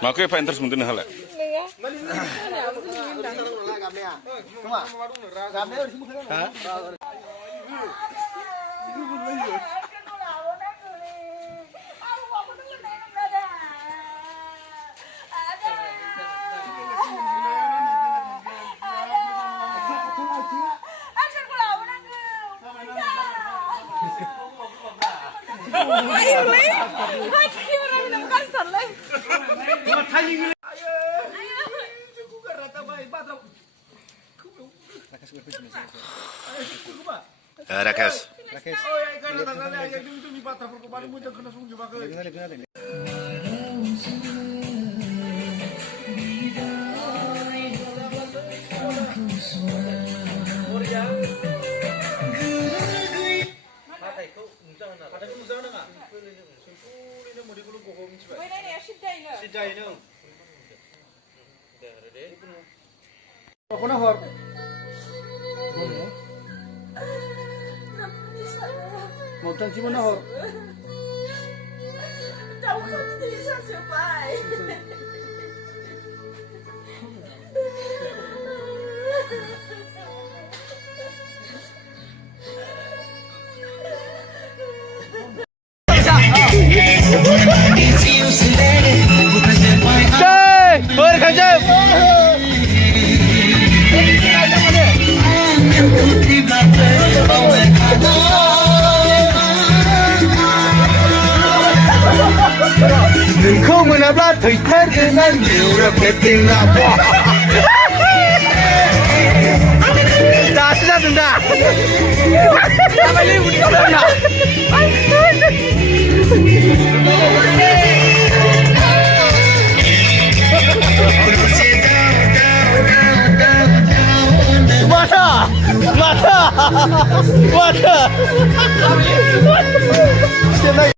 Makanya apa yang terus mungkin hal ya? Rakesh. Một trận chim nó hột. Cháu không đi sang sửa bài. Chơi, bơi khẩn trương. Đừng không mà làm ra thầy thế cái này nhiều là cái tình là bỏ. 자 시작된다. 빨리 우리 가자. 맞아, 맞아, 맞아.